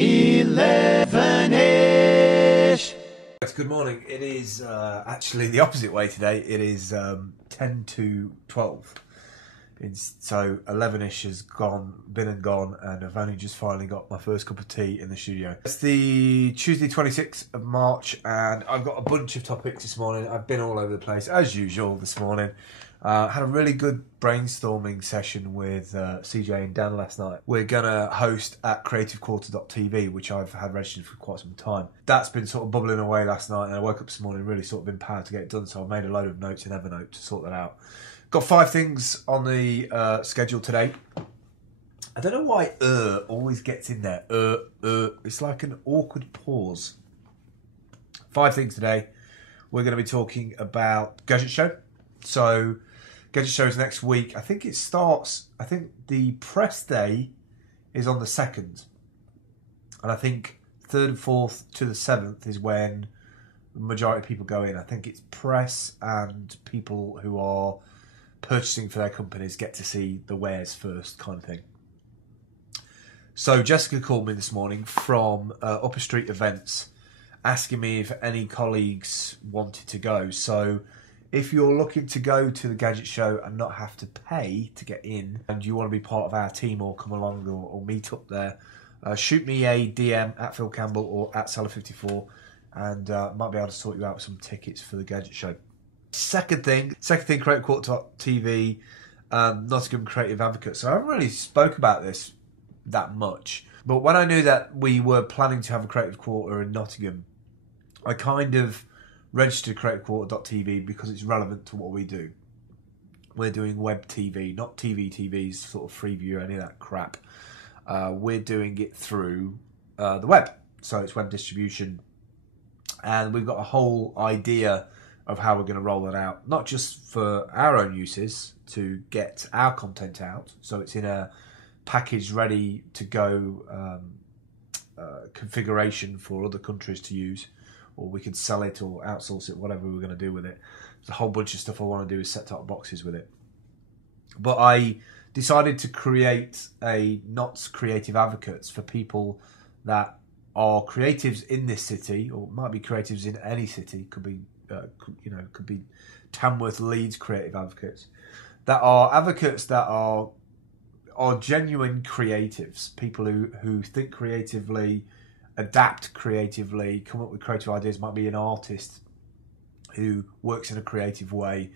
elevenish. Good morning. It is actually the opposite way today. It is 10 to 12. So 11ish has been and gone, and I've only just finally got my first cup of tea in the studio. It's the Tuesday 26th of March, and I've got a bunch of topics this morning. I've been all over the place, as usual, this morning. Had a really good brainstorming session with CJ and Dan last night. We're going to host at creativequarter.tv, which I've had registered for quite some time. That's been sort of bubbling away last night, and I woke up this morning really sort of empowered to get it done, so I've made a load of notes in Evernote to sort that out. Got 5 things on the schedule today. I don't know why always gets in there. It's like an awkward pause. 5 things today. We're going to be talking about Gadget Show. So Gadget Show is next week. I think the press day is on the 2nd. And I think 3rd and 4th to the 7th is when the majority of people go in. I think it's press and people who are purchasing for their companies get to see the wares first, kind of thing. So Jessica called me this morning from Upper Street Events asking me if any colleagues wanted to go. So if you're looking to go to the Gadget Show and not have to pay to get in, and you want to be part of our team or come along or meet up there, shoot me a DM at Phil Campbell or at Seller54, and might be able to sort you out with some tickets for the Gadget Show. Second thing, creativequarter.tv, Nottingham Creative Advocates. So I haven't really spoke about this that much, but when I knew that we were planning to have a Creative Quarter in Nottingham, I kind of registered creativequarter.tv because it's relevant to what we do. We're doing web TV, not TVs, sort of Freeview, any of that crap. We're doing it through the web, so it's web distribution, and we've got a whole idea of how we're going to roll it out, not just for our own uses to get our content out, so it's in a package ready to go configuration for other countries to use, or we can sell it or outsource it, whatever we're going to do with it. There's a whole bunch of stuff I want to do is set-top boxes with it. But I decided to create a Knots Creative Advocates for people that are creatives in this city, or might be creatives in any city, could be Tamworth, Leeds creative advocates, that are advocates that are genuine creatives, people who think creatively, adapt creatively, come up with creative ideas. Might be an artist who works in a creative way.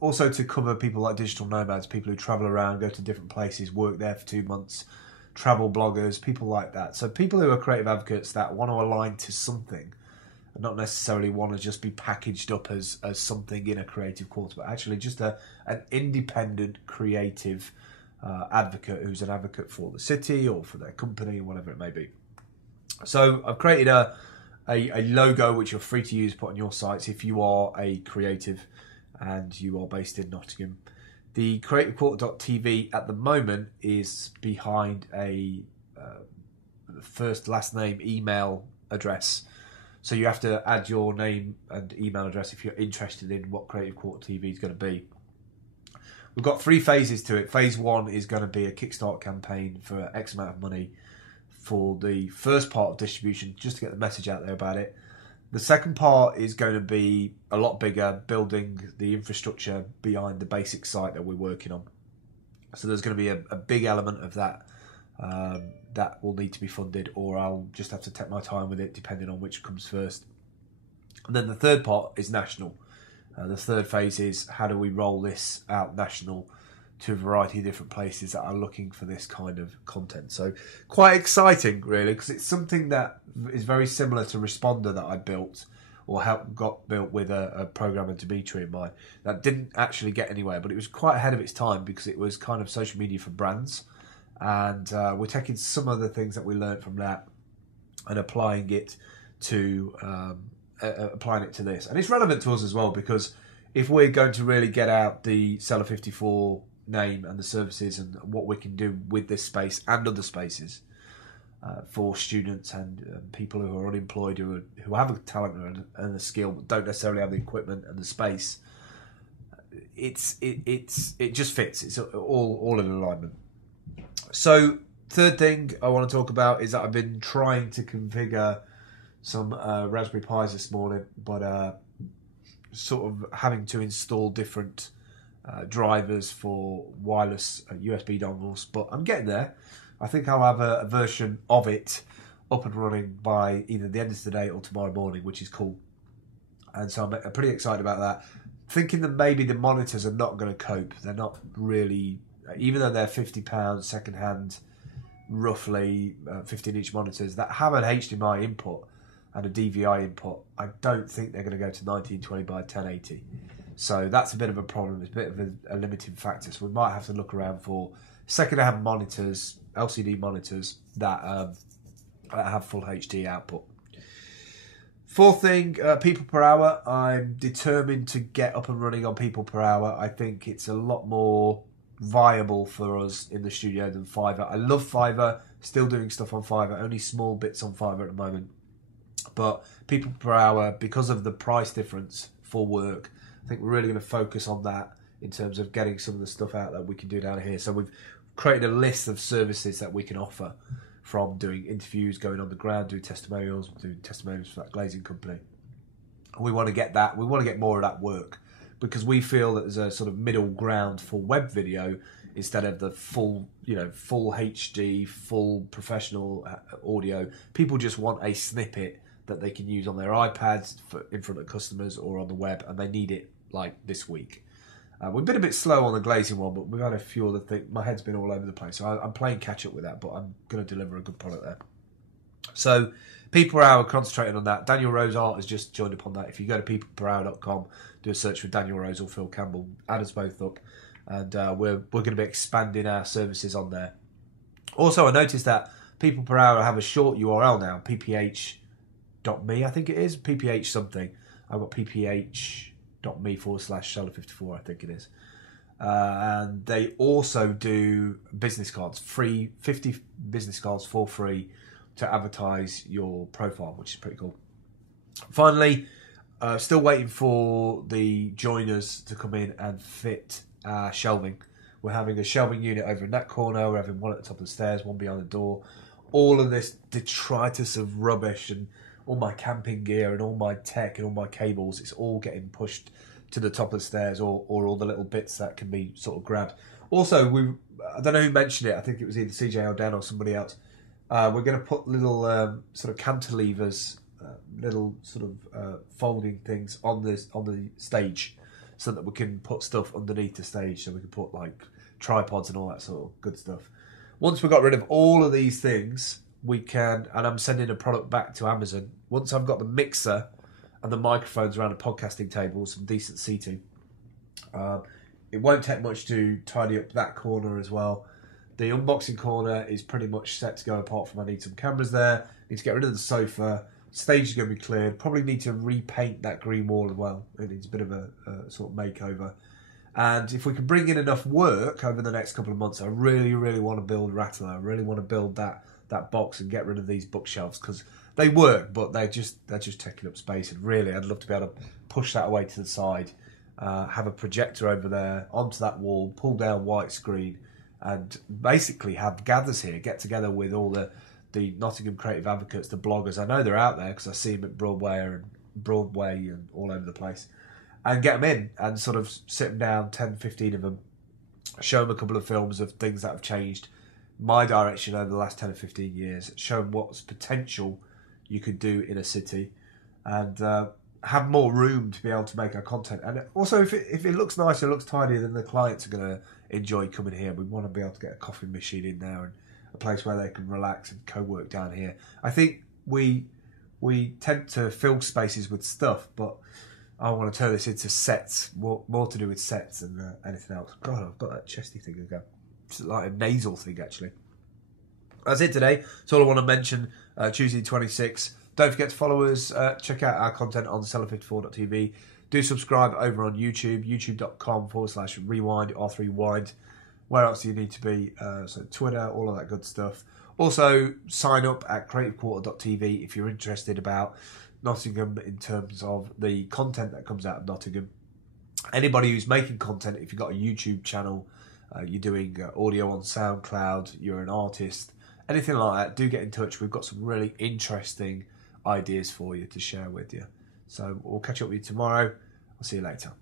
Also to cover people like digital nomads, people who travel around, go to different places, work there for 2 months, travel bloggers, people like that. So people who are creative advocates that want to align to something, not necessarily want to just be packaged up as something in a creative quarter, but actually just an independent creative advocate who's an advocate for the city or for their company, whatever it may be. So I've created a logo which you're free to use, put on your sites if you are a creative and you are based in Nottingham. The creativequarter.tv at the moment is behind a first last name email address. So you have to add your name and email address if you're interested in what Creative Quarter TV is going to be. We've got 3 phases to it. Phase 1 is going to be a Kickstarter campaign for X amount of money for the first part of distribution, just to get the message out there about it. The second part is going to be a lot bigger, building the infrastructure behind the basic site that we're working on. So there's going to be a big element of that that will need to be funded, or I'll just have to take my time with it depending on which comes first. And then the third part is national. The third phase is how do we roll this out national to a variety of different places that are looking for this kind of content. So quite exciting really, because it's something that is very similar to Responder that I built or got built with a programmer, Dimitri, in mind, that didn't actually get anywhere, but it was quite ahead of its time because it was kind of social media for brands. And we're taking some of the things that we learned from that and applying it to this. And it's relevant to us as well, because if we're going to really get out the Seller54 name and the services and what we can do with this space and other spaces for students and people who are unemployed, who have a talent and a skill but don't necessarily have the equipment and the space, it just fits. It's all in alignment. So Third thing I want to talk about is that I've been trying to configure some Raspberry Pis this morning, but sort of having to install different drivers for wireless USB dongles. But I'm getting there. I think I'll have a version of it up and running by either the end of today or tomorrow morning, which is cool. And so I'm pretty excited about that. Thinking that maybe the monitors are not going to cope. They're not really, even though they're £50 second-hand, roughly 15-inch monitors that have an HDMI input and a DVI input, I don't think they're going to go to 1920 by 1080. So that's a bit of a problem. It's a bit of a limiting factor. So we might have to look around for second-hand monitors, LCD monitors that have full HD output. Fourth thing, people per hour. I'm determined to get up and running on people per hour. I think it's a lot more viable for us in the studio than Fiverr. I love Fiverr, still doing stuff on Fiverr, only small bits on Fiverr at the moment. But people per hour, because of the price difference for work, I think we're really going to focus on that in terms of getting some of the stuff out that we can do down here. So we've created a list of services that we can offer, from doing interviews, going on the ground, doing testimonials for that glazing company. We want to get that. We want to get more of that work because we feel that there's a sort of middle ground for web video instead of the full HD, full professional audio. People just want a snippet that they can use on their iPads in front of customers or on the web, and they need it like this week. We've been a bit slow on the glazing one, but we've had a few other things. My head's been all over the place, so I'm playing catch up with that, but I'm going to deliver a good product there. So, people per hour, concentrating on that. Daniel Rose Art has just joined upon that. If you go to peopleperhour.com, do a search for Daniel Rose or Phil Campbell, add us both up, and we're going to be expanding our services on there. Also, I noticed that people per hour have a short URL now, pph.me, I think it is, pph something. I've got pph.me/shelving54, I think it is. And they also do business cards, free 50 business cards for free to advertise your profile, which is pretty cool. Finally, still waiting for the joiners to come in and fit our shelving. We're having a shelving unit over in that corner. We're having one at the top of the stairs, one behind the door. All of this detritus of rubbish and all my camping gear and all my tech and all my cables, it's all getting pushed to the top of the stairs, or all the little bits that can be sort of grabbed. Also, I don't know who mentioned it, I think it was either CJ or Dan or somebody else. We're going to put little sort of cantilevers, little sort of folding things on the stage, so that we can put stuff underneath the stage, so we can put like tripods and all that sort of good stuff. Once we've got rid of all of these things, we can, and I'm sending a product back to Amazon. Once I've got the mixer and the microphones around a podcasting table, some decent seating, it won't take much to tidy up that corner as well. The unboxing corner is pretty much set to go, apart from I need some cameras there, need to get rid of the sofa, stage is going to be cleared, probably need to repaint that green wall as well. It needs a bit of a sort of makeover. And if we can bring in enough work over the next couple of months, I really, really want to build Rattler. I really want to build that box and get rid of these bookshelves, because they work, but they're just taking up space. And really, I'd love to be able to push that away to the side, have a projector over there onto that wall, pull down white screen, and basically have gathers here, get together with all the Nottingham creative advocates, the bloggers. I know they're out there because I see them at Broadway and all over the place, and get them in and sort of sit them down, 10, 15 of them, show them a couple of films of things that have changed my direction over the last 10 or 15 years, show them what's potential you could do in a city, and have more room to be able to make our content. And also, if it looks nice, it looks tidy, then the clients are going to enjoy coming here. We want to be able to get a coffee machine in there and a place where they can relax and co-work down here. I think we tend to fill spaces with stuff, but I want to turn this into sets, more to do with sets than anything else. God, I've got that chesty thing again. It's like a nasal thing, actually. That's it today. That's all I want to mention. Tuesday 26. Don't forget to follow us. Check out our content on seller54.tv. Do subscribe over on YouTube, youtube.com/rewind, R3wind. Where else do you need to be? So Twitter, all of that good stuff. Also, sign up at creativequarter.tv if you're interested about Nottingham in terms of the content that comes out of Nottingham. Anybody who's making content, if you've got a YouTube channel, you're doing audio on SoundCloud, you're an artist, anything like that, do get in touch. We've got some really interesting ideas for you to share with you. So we'll catch up with you tomorrow. I'll see you later.